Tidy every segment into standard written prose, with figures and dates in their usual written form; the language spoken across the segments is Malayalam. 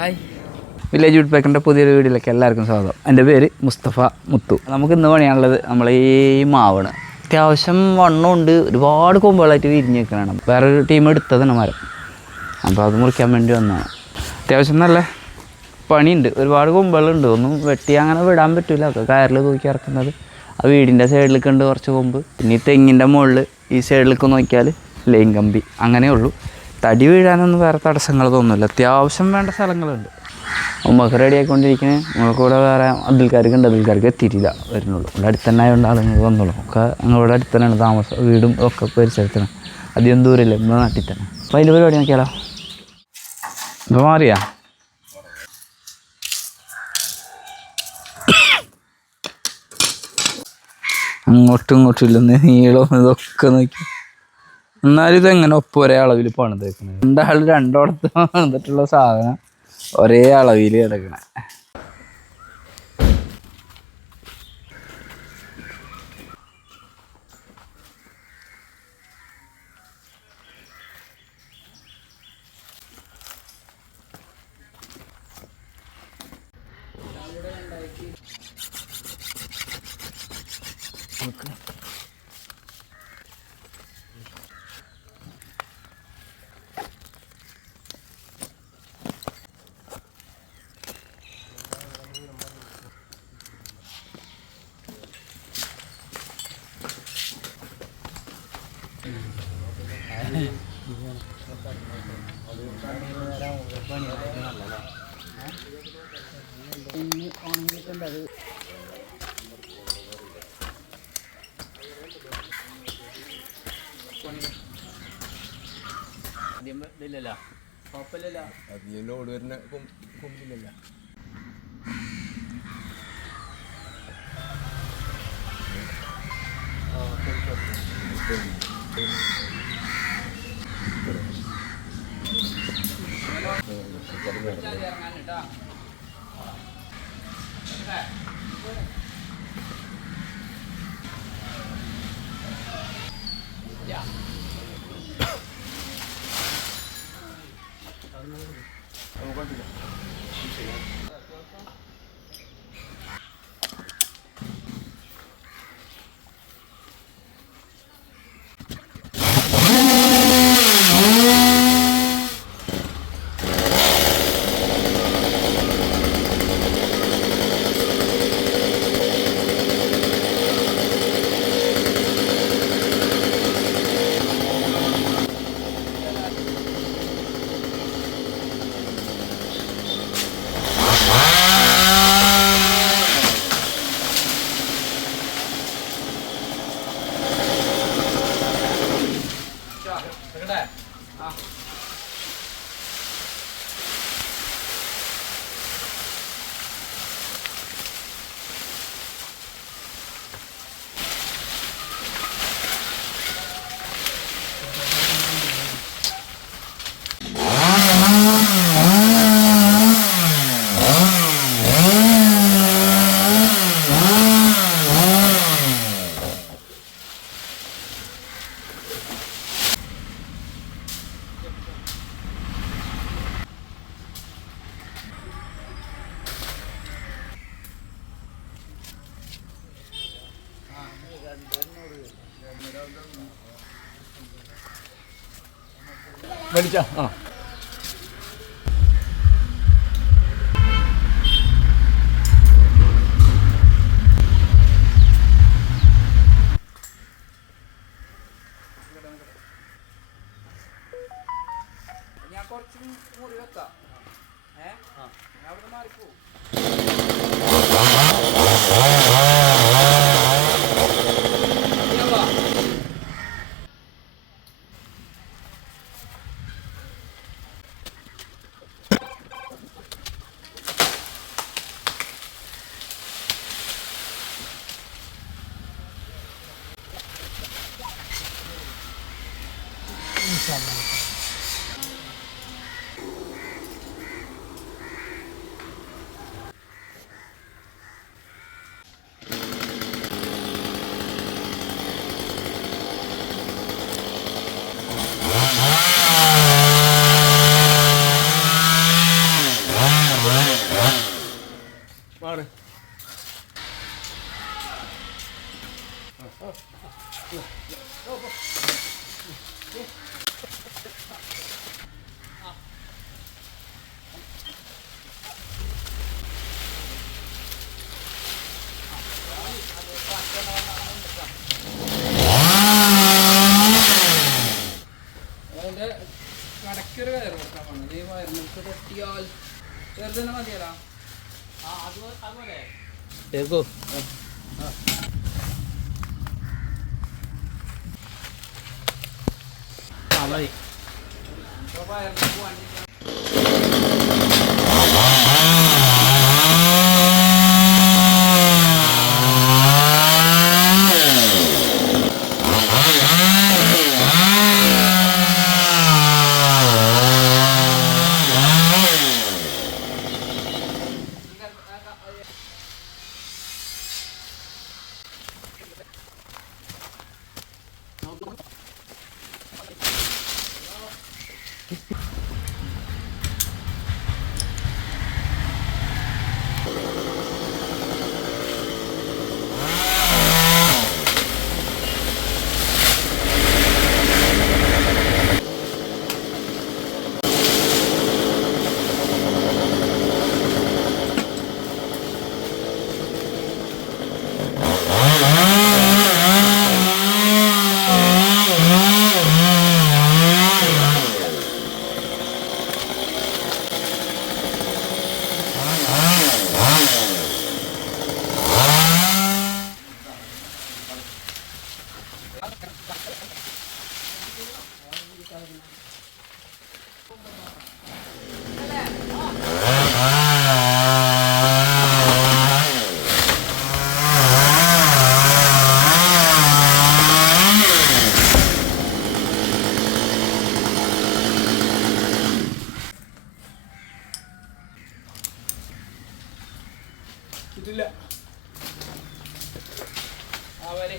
ഹായ്, വില്ലേജ് വുഡ്പെക്കറിൻ്റെ പുതിയൊരു വീഡിയോയിലേക്ക് എല്ലാവർക്കും സ്വാഗതം. എൻ്റെ പേര് മുസ്തഫ മുത്തു. നമുക്ക് ഇന്ന് പണിയാനുള്ളത് നമ്മളെ ഈ മാവാണ്. അത്യാവശ്യം വണ്ണമുണ്ട്, ഒരുപാട് കൊമ്പുകളായിട്ട് വിരിഞ്ഞ് നിൽക്കണതാണ്. വേറൊരു ടീം എടുത്തതാണ് മരം, അപ്പോൾ അത് മുറിക്കാൻ വേണ്ടി വന്നതാണ്. അത്യാവശ്യം നല്ല പണിയുണ്ട്, ഒരുപാട് കൊമ്പുകളുണ്ട്. ഒന്നും വെട്ടി അങ്ങനെ വിടാൻ പറ്റില്ല, ഒക്കെ കയറിൽ തൂക്കി ഇറക്കുന്നത്. ആ വീടിൻ്റെ സൈഡിലേക്ക് ഉണ്ട് കുറച്ച് കൊമ്പ്. പിന്നെ ഈ തെങ്ങിൻ്റെ മുകളിൽ ഈ സൈഡിലേക്ക് നോക്കിയാൽ ലൈൻ കമ്പി, അങ്ങനെയുള്ളൂ. തടി വീഴാനൊന്നും വേറെ തടസ്സങ്ങളൊന്നുമില്ല. അത്യാവശ്യം വേണ്ട സ്ഥലങ്ങളുണ്ട്. നമുക്ക് റെഡി ആയിക്കൊണ്ടിരിക്കുന്നത്. നമ്മൾക്ക് ഇവിടെ വേറെ അതിൽക്കാർക്ക് ഉണ്ട്, അതിൽക്കാർക്ക് എത്തിയിട്ടില്ല, വരുന്നുള്ളൂ. ഇവിടെ അടുത്ത് തന്നെ ആയതുകൊണ്ട് ആളുകൾ വന്നുള്ളൂ. ഒക്കെ ഞങ്ങളിവിടെ അടുത്ത് തന്നെയാണ് താമസം, വീടും ഒക്കെ പരിസരത്താണ്. അധികം ദൂരമില്ല, നമ്മുടെ നാട്ടിൽ തന്നെ. അപ്പോൾ അതിൻ്റെ പരിപാടി നോക്കിയാലോ. ഇപ്പോൾ മാറിയാ അങ്ങോട്ടും ഇങ്ങോട്ടും ഇല്ലെന്ന് നീളം ഇതൊക്കെ നോക്കി. എന്നാലും ഇതെങ്ങനെ ഒപ്പം ഒരേ അളവിൽ പണിത് വെക്കുന്നത്. രണ്ടാൾ രണ്ടോടത്ത് വന്നിട്ടുള്ള സാധനം ഒരേ അളവിൽ കിടക്കണേ. ലോഡ് വരുന്ന കൊമ്പില്ലല്ല. വലിച്ച ഞാൻ കുറച്ച് മുറി വെക്കാം. അവിടെ മാറിപ്പോ. ഇതിൻ്റെ കടക്കൊരു വയർ വെക്കാൻ വേണം ഈ വയറിനൊക്കെ തട്ടിയാൽ ചെറുതന്നെ മതിയല്ലോ അതുപോലെ കേൾക്കോ ആ മതി ഇപ്പോൾ വയറിന് പോകാൻ കിട്ടില്ല ആ വരെ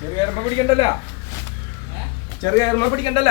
ചെറിയ പിടിക്കണ്ടല്ല, ചെറിയ പിടിക്കണ്ടല്ല.